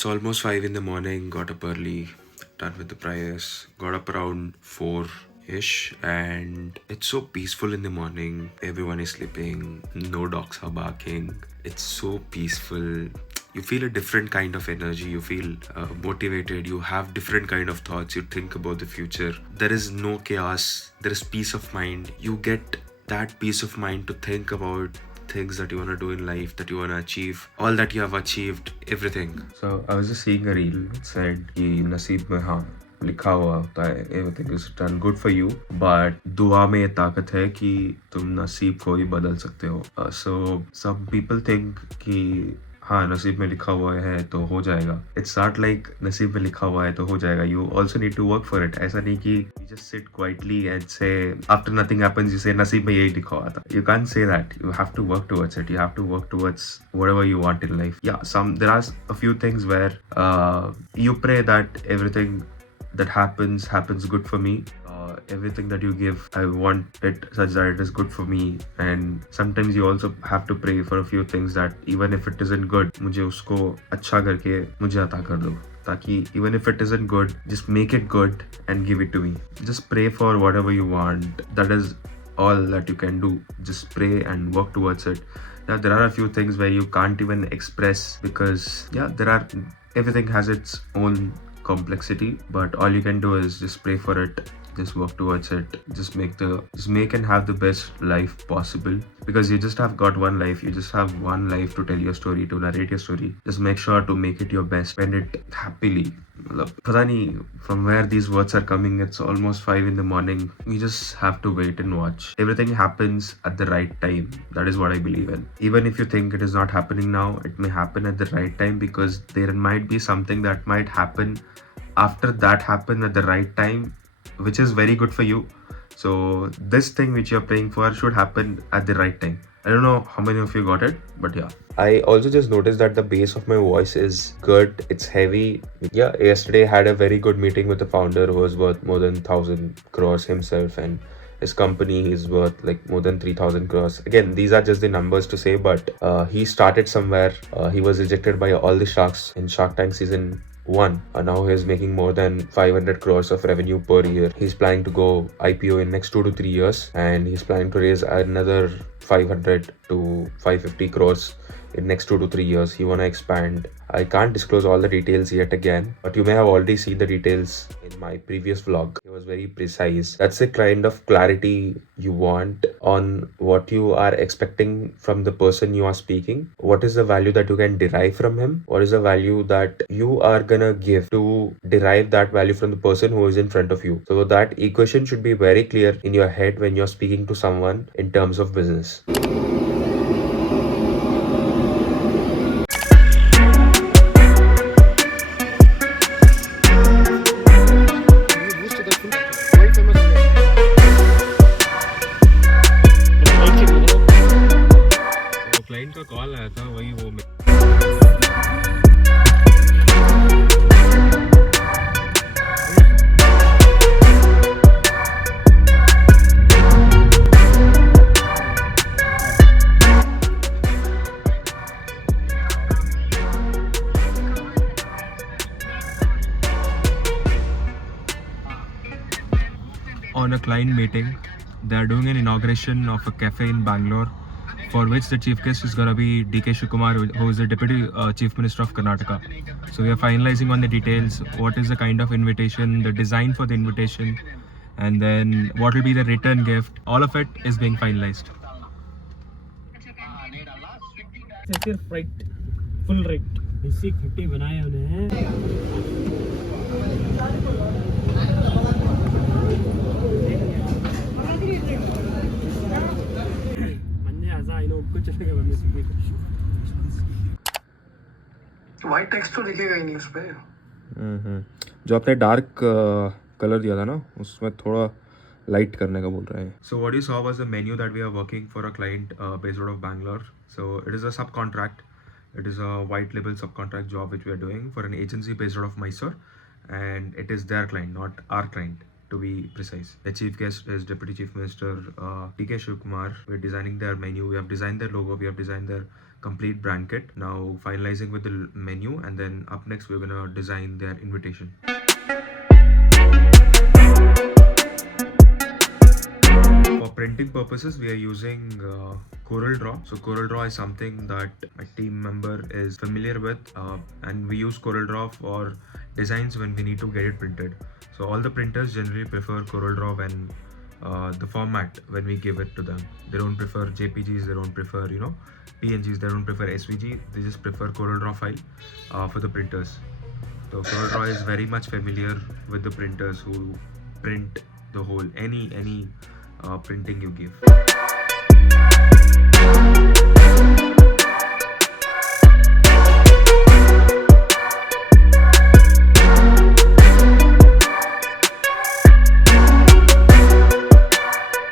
It's almost 5 in the morning, got up early, done with the prayers, got up around 4 ish, and it's so peaceful in the morning. Everyone is sleeping, no dogs are barking. It's so peaceful. You feel a different kind of energy, you feel motivated, you have different kind of thoughts, you think about the future. There is no chaos, there is peace of mind. You get that peace of mind to think about things that you want to do in life, that you want to achieve, all that you have achieved, everything. So I was just seeing a reel. It said कि नसीब में हाँ लिखा हुआ होता है, everything is done good for you, but दुआ में ये ताकत है कि तुम नसीब को ही बदल सकते हो. So some people think कि हाँ नसीब में लिखा हुआ है तो हो जाएगा. It's not like नसीब में लिखा हुआ है तो हो जाएगा. You also need to work for it. ऐसा नहीं कि you just sit quietly and say after nothing happens you say नसीब में यही लिखा हुआ था. You can't say that. You have to work towards it. You have to work towards whatever you want in life. Yeah, there are a few things where you pray that everything that happens good for me. Everything that you give, I want it such that it is good for me. And sometimes you also have to pray for a few things that even if it isn't good, मुझे उसको अच्छा करके मुझे अता कर दो, ताकि even if it isn't good, just make it good and give it to me. Just pray for whatever you want. That is all that you can do. Just pray and work towards it. Now there are a few things where you can't even express because everything has its own complexity, but all you can do is just pray for it, just work towards it, just make and have the best life possible, because you just have got one life. You just have one life to tell your story, to narrate your story. Just make sure to make it your best, spend it happily. पता नहीं from where these words are coming. It's almost 5 in the morning. We just have to wait and watch. Everything happens at the right time. That is what I believe in. Even if you think it is not happening now, it may happen at the right time, because there might be something that might happen after that happen at the right time, which is very good for you. So this thing which you're praying for should happen at the right time. I don't know how many of you got it, but yeah. I also just noticed that the bass of my voice is good. It's heavy. Yeah, yesterday I had a very good meeting with the founder who was worth more than 1,000 crores himself, and his company is worth like more than 3,000 crores. Again, these are just the numbers to say, but he started somewhere. He was rejected by all the sharks in Shark Tank season 1. Now he's making more than 500 crores of revenue per year. He's planning to go IPO in next 2 to 3 years, and he's planning to raise another 500 to 550 crores in next 2 to 3 years. He wanna expand. I can't disclose all the details yet again, but you may have already seen the details in my previous vlog. It was very precise. That's the kind of clarity you want on what you are expecting from the person you are speaking. What is the value that you can derive from him? What is the value that you are gonna give to derive that value from the person who is in front of you? So that equation should be very clear in your head when you're speaking to someone in terms of business. Client का call आया था, वही वो on a client meeting. They are doing an inauguration of a cafe in Bangalore, for which the chief guest is going to be DK Shivakumar, who is the Deputy Chief Minister of Karnataka. So we are finalizing on the details, what is the kind of invitation, the design for the invitation, and then what will be the return gift. All of it is being finalized. सिर्फ right, full right, इसी खट्टी बनाया उन्हें. White text तो लिखेगा ही नहीं उस पे. जो आपने डार्क कलर दिया था ना, उसमें थोड़ा लाइट करने का बोल रहे हैं. So what you saw was the menu that we are working for a client based out of Bangalore. So it is a subcontract. It is a white label subcontract job which we are doing for an agency based out of Mysore, and it is their client, not our client. to be precise. The chief guest is Deputy Chief Minister TK Shivkumar. We're designing their menu. We have designed their logo. We have designed their complete brand kit. Now finalizing with the menu, and then up next we're gonna design their invitation. For printing purposes, we are using Coral Draw. So Coral Draw is something that my team member is familiar with, and we use Coral Draw for designs when we need to get it printed. So all the printers generally prefer Coral Draw when the format when we give it to them. They don't prefer JPGs, they don't prefer PNGs, they don't prefer SVG. They just prefer Coral Draw file for the printers. So Coral Draw is very much familiar with the printers who print the whole any printing you give.